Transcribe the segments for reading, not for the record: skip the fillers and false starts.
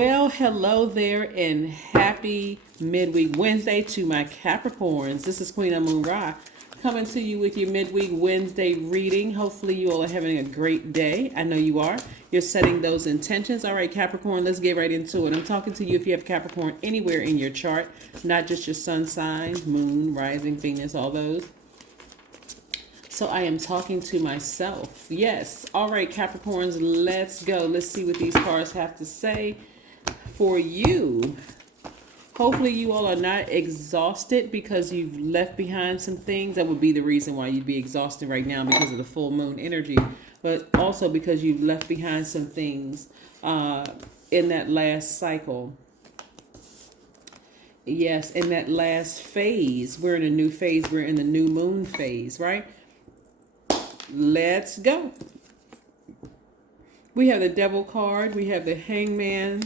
Well, hello there, and happy midweek Wednesday to my Capricorns. This is Queen Amun Ra coming to you with your midweek Wednesday reading. Hopefully, you all are having a great day. I know you are. You're setting those intentions. All right, Capricorn, let's get right into it. I'm talking to you if you have Capricorn anywhere in your chart, not just your sun sign, moon, rising, Venus, all those. So I am talking to myself. Yes. All right, Capricorns, let's go. Let's see what these cards have to say for you. Hopefully you all are not exhausted because you've left behind some things. That would be the reason why you'd be exhausted right now, because of the full moon energy, but also because you've left behind some things in that last cycle. Yes, in that last phase. We're in a new phase. We're in the new moon phase, right? Let's go. We have the Devil card. We have the Hangman.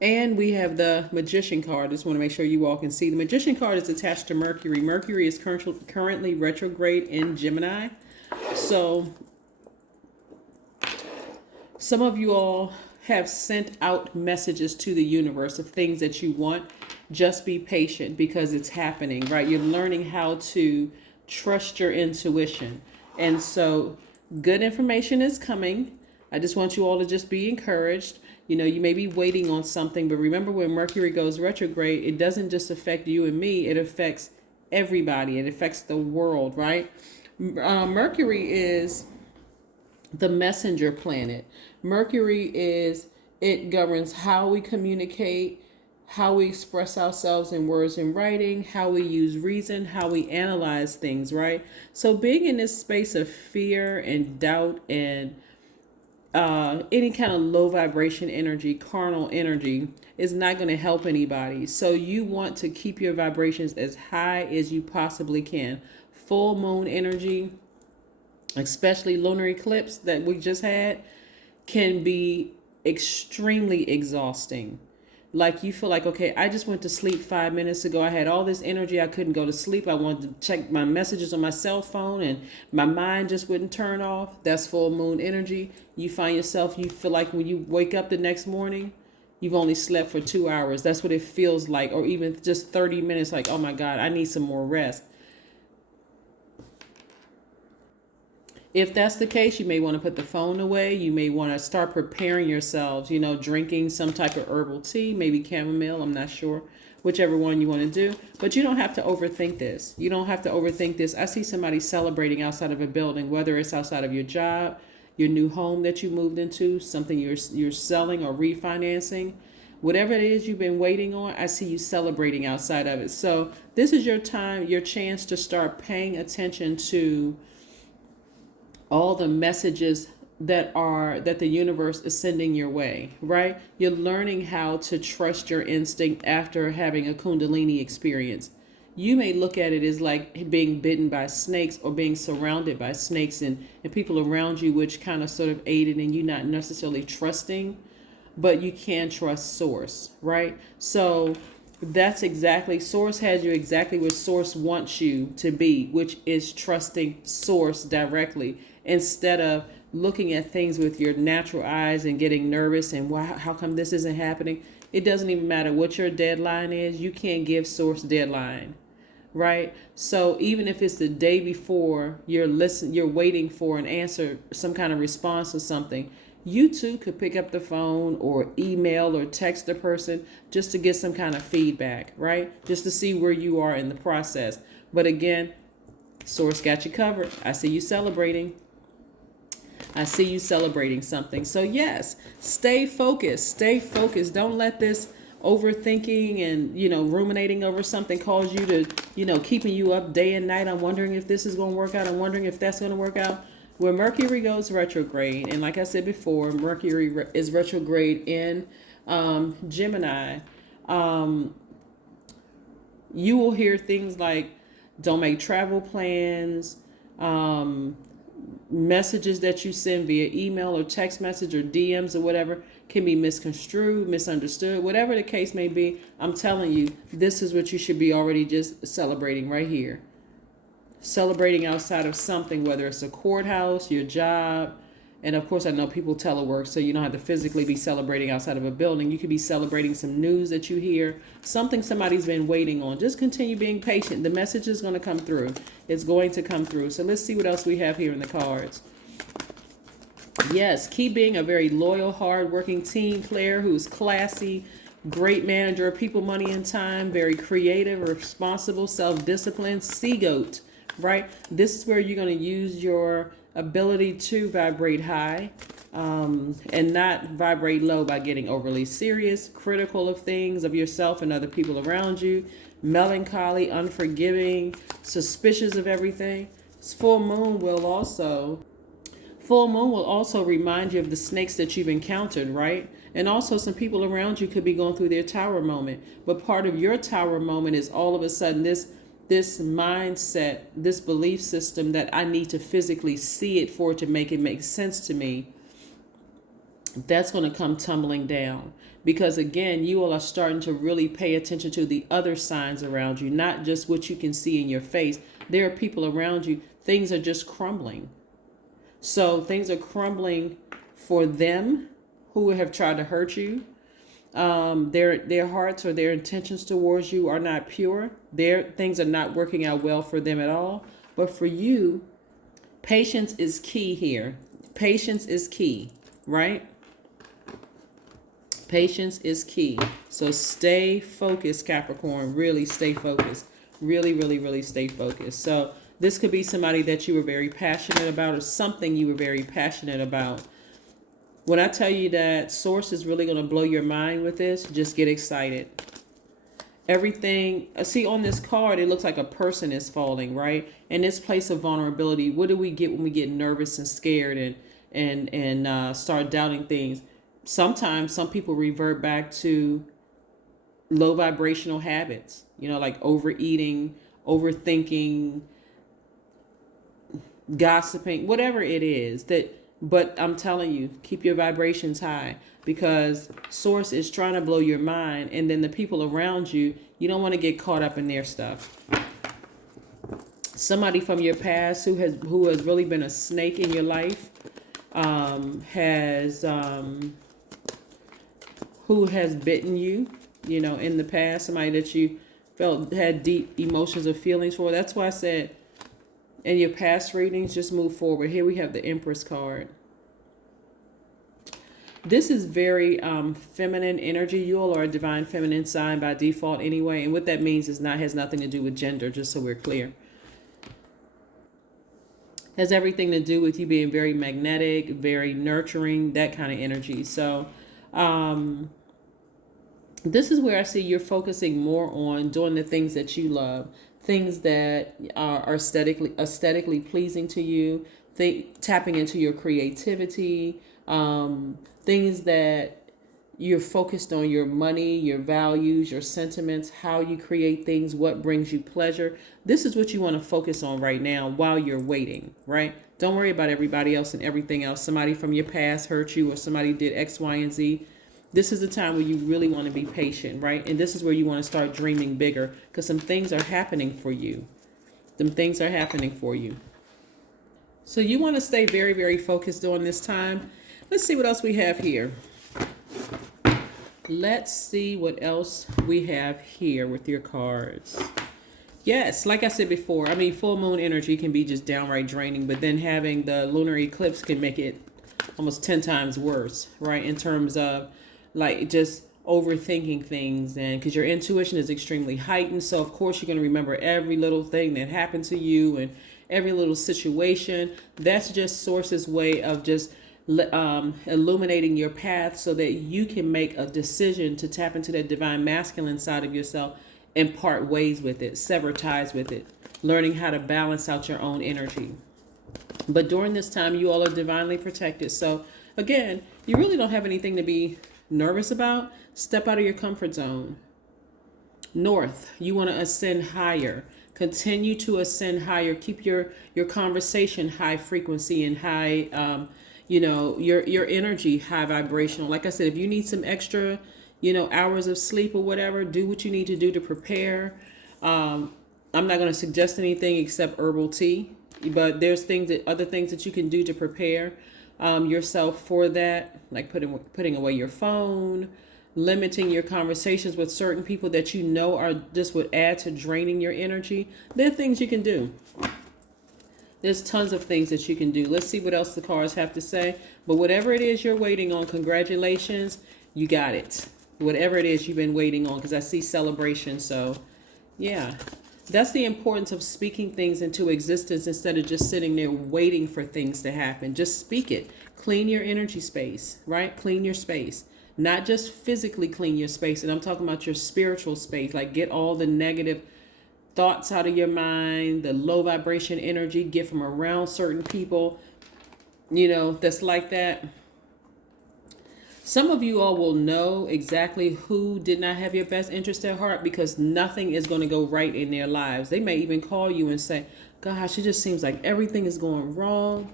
And we have the Magician card. Just want to make sure you all can see. The Magician card is attached to Mercury. Mercury is currently retrograde in Gemini. So some of you all have sent out messages to the universe of things that you want. Just be patient because it's happening, right? You're learning how to trust your intuition. And so good information is coming. I just want you all to just be encouraged. You know, you may be waiting on something, but remember, when Mercury goes retrograde, it doesn't just affect you and me. It affects everybody. It affects the world, right? Mercury is the messenger planet. It governs how we communicate, how we express ourselves in words and writing, how we use reason, how we analyze things, right? So being in this space of fear and doubt and any kind of low vibration energy, carnal energy, is not going to help anybody. So you want to keep your vibrations as high as you possibly can. Full moon energy, especially lunar eclipse that we just had, can be extremely exhausting. Like you feel like, okay, I just went to sleep 5 minutes ago. I had all this energy. I couldn't go to sleep. I wanted to check my messages on my cell phone and my mind just wouldn't turn off. That's full moon energy. You find yourself, you feel like when you wake up the next morning, you've only slept for 2 hours. That's what it feels like. Or even just 30 minutes, like, oh my God, I need some more rest. If that's the case, you may want to put the phone away. You may want to start preparing yourselves, drinking some type of herbal tea, maybe chamomile, I'm not sure, whichever one you want to do. But you don't have to overthink this. You don't have to overthink this. I see somebody celebrating outside of a building, whether it's outside of your job, your new home that you moved into, something you're selling or refinancing. Whatever it is you've been waiting on, I see you celebrating outside of it. So this is your time, your chance to start paying attention to all the messages that the universe is sending your way, right? You're learning how to trust your instinct after having a Kundalini experience. You may look at it as like being bitten by snakes or being surrounded by snakes and people around you, which kind of sort of aided in you not necessarily trusting, but you can trust source, right? So that's exactly, source has you exactly where source wants you to be, which is trusting source directly, instead of looking at things with your natural eyes and getting nervous and why, how come this isn't happening? It doesn't even matter what your deadline is. You can't give source deadline, right? So even if it's the day before you're waiting for an answer, some kind of response or something, you too could pick up the phone or email or text the person just to get some kind of feedback, right? Just to see where you are in the process. But again, source got you covered. I see you celebrating. I see you celebrating something. So yes, stay focused. Stay focused. Don't let this overthinking and, ruminating over something cause you to, keeping you up day and night. I'm wondering if this is going to work out. I'm wondering if that's going to work out. When Mercury goes retrograde, and like I said before, Mercury is retrograde in Gemini, you will hear things like, don't make travel plans, messages that you send via email or text message or DMs or whatever can be misconstrued, misunderstood, whatever the case may be. I'm telling you, this is what you should be already just celebrating right here. Celebrating outside of something, whether it's a courthouse, your job, And of course, I know people telework, so you don't have to physically be celebrating outside of a building. You could be celebrating some news that you hear, something somebody's been waiting on. Just continue being patient. The message is going to come through. It's going to come through. So let's see what else we have here in the cards. Yes, keep being a very loyal, hardworking team player who's classy, great manager of people, money, and time, very creative, responsible, self-disciplined, sea goat, right? This is where you're going to use your ability to vibrate high and not vibrate low by getting overly serious, critical of things, of yourself and other people around you, melancholy, unforgiving, suspicious of everything. Full moon will also remind you of the snakes that you've encountered, right? And also some people around you could be going through their tower moment. But part of your tower moment is all of a sudden this mindset, this belief system that I need to physically see it for it to make it make sense to me. That's going to come tumbling down. Because again, you all are starting to really pay attention to the other signs around you, not just what you can see in your face. There are people around you. Things are just crumbling. So things are crumbling for them who have tried to hurt you. Their hearts or their intentions towards you are not pure. Their things are not working out well for them at all. But for you, patience is key here. Patience is key, right? Patience is key. So stay focused, Capricorn. Really stay focused. Really, really, really stay focused. So this could be somebody that you were very passionate about or something you were very passionate about. When I tell you that Source is really going to blow your mind with this, just get excited. Everything, see on this card, it looks like a person is falling, right? And this place of vulnerability, what do we get when we get nervous and scared and start doubting things? Sometimes some people revert back to low vibrational habits, like overeating, overthinking, gossiping, whatever it is that. But I'm telling you, keep your vibrations high, because Source is trying to blow your mind, and then the people around you, you don't want to get caught up in their stuff. Somebody from your past who has really been a snake in your life, who has bitten you, in the past, somebody that you felt had deep emotions or feelings for. That's why I said, in your past readings, just move forward. Here we have the Empress card. This is very feminine energy. You all are a divine feminine sign by default anyway. And what that means has nothing to do with gender, just so we're clear. Has everything to do with you being very magnetic, very nurturing, that kind of energy. So this is where I see you're focusing more on doing the things that you love. Things that are aesthetically pleasing to you, tapping into your creativity, things that you're focused on, your money, your values, your sentiments, how you create things, what brings you pleasure. This is what you want to focus on right now while you're waiting, right? Don't worry about everybody else and everything else. Somebody from your past hurt you, or somebody did X, Y, and Z. This is the time where you really want to be patient, right? And this is where you want to start dreaming bigger, because some things are happening for you. Some things are happening for you. So you want to stay very, very focused during this time. Let's see what else we have here. Let's see what else we have here with your cards. Yes, like I said before, full moon energy can be just downright draining, but then having the lunar eclipse can make it almost 10 times worse, right? In terms of like just overthinking things, and because your intuition is extremely heightened, so of course you're going to remember every little thing that happened to you and every little situation. That's just Source's way of just illuminating your path so that you can make a decision to tap into that divine masculine side of yourself and part ways with it, sever ties with it, learning how to balance out your own energy. But during this time, you all are divinely protected. So again, you really don't have anything to be nervous about. Step out of your comfort zone. North, you want to ascend higher. Continue to ascend higher. Keep your conversation high frequency and high, your energy high vibrational. Like I said, if you need some extra, hours of sleep or whatever, do what you need to do to prepare. I'm not going to suggest anything except herbal tea, but there's other things that you can do to prepare. yourself for that, like putting away your phone, limiting your conversations with certain people that you know are just would add to draining your energy. There are things you can do. There's tons of things that you can do. Let's see what else the cards have to say. But whatever it is you're waiting on, congratulations, you got it. Whatever it is you've been waiting on, because I see celebration. So, yeah, that's the importance of speaking things into existence instead of just sitting there waiting for things to happen. Just speak it. Clean your energy space, right? Clean your space. Not just physically clean your space. And I'm talking about your spiritual space. Like, get all the negative thoughts out of your mind, the low vibration energy, get from around certain people, that's like that. Some of you all will know exactly who did not have your best interest at heart, because nothing is going to go right in their lives. They may even call you and say, gosh, it just seems like everything is going wrong.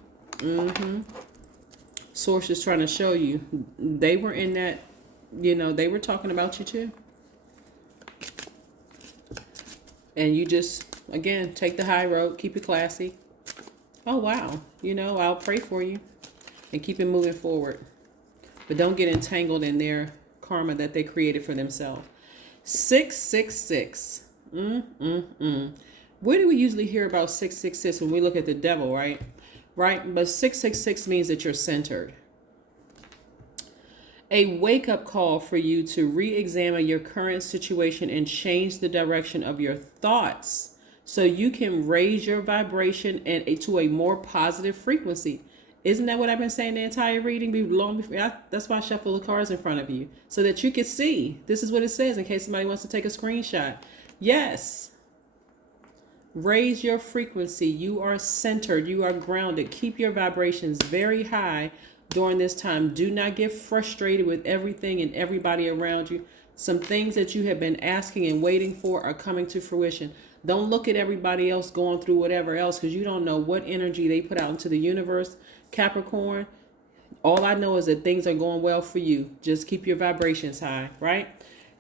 Source is trying to show you they were in that, they were talking about you too. And you just, again, take the high road, keep it classy. Oh, wow. I'll pray for you and keep it moving forward. But don't get entangled in their karma that they created for themselves. 666. Where do we usually hear about 666 when we look at the devil, right? Right? But 666 means that you're centered. A wake-up call for you to re-examine your current situation and change the direction of your thoughts so you can raise your vibration and to a more positive frequency. Isn't that what I've been saying the entire reading? That's why I shuffle the cards in front of you, so that you can see. This is what it says in case somebody wants to take a screenshot. Yes. Raise your frequency. You are centered. You are grounded. Keep your vibrations very high during this time. Do not get frustrated with everything and everybody around you. Some things that you have been asking and waiting for are coming to fruition. Don't look at everybody else going through whatever else, because you don't know what energy they put out into the universe. Capricorn, all I know is that things are going well for you. Just keep your vibrations high, right?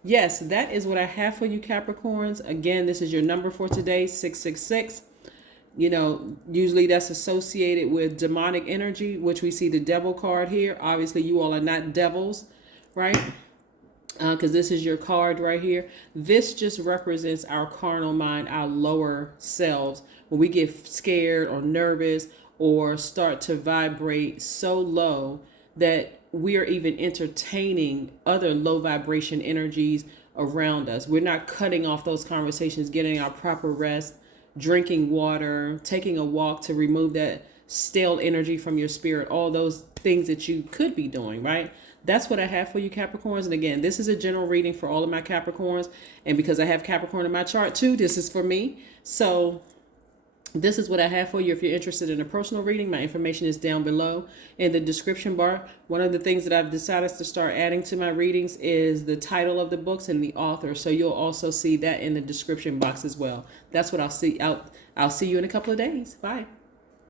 Yes, that is what I have for you, Capricorns. Again, this is your number for today, 666. Usually that's associated with demonic energy, which we see the devil card here. Obviously, you all are not devils, right? Because this is your card right here. This just represents our carnal mind, our lower selves. When we get scared or nervous or start to vibrate so low that we are even entertaining other low vibration energies around us. We're not cutting off those conversations, getting our proper rest, drinking water, taking a walk to remove that stale energy from your spirit, all those things that you could be doing, right? That's what I have for you, Capricorns. And again, this is a general reading for all of my Capricorns. And because I have Capricorn in my chart too, this is for me. So this is what I have for you. If you're interested in a personal reading, my information is down below in the description bar. One of the things that I've decided to start adding to my readings is the title of the books and the author. So you'll also see that in the description box as well. That's what I'll see. I'll see you in a couple of days. Bye.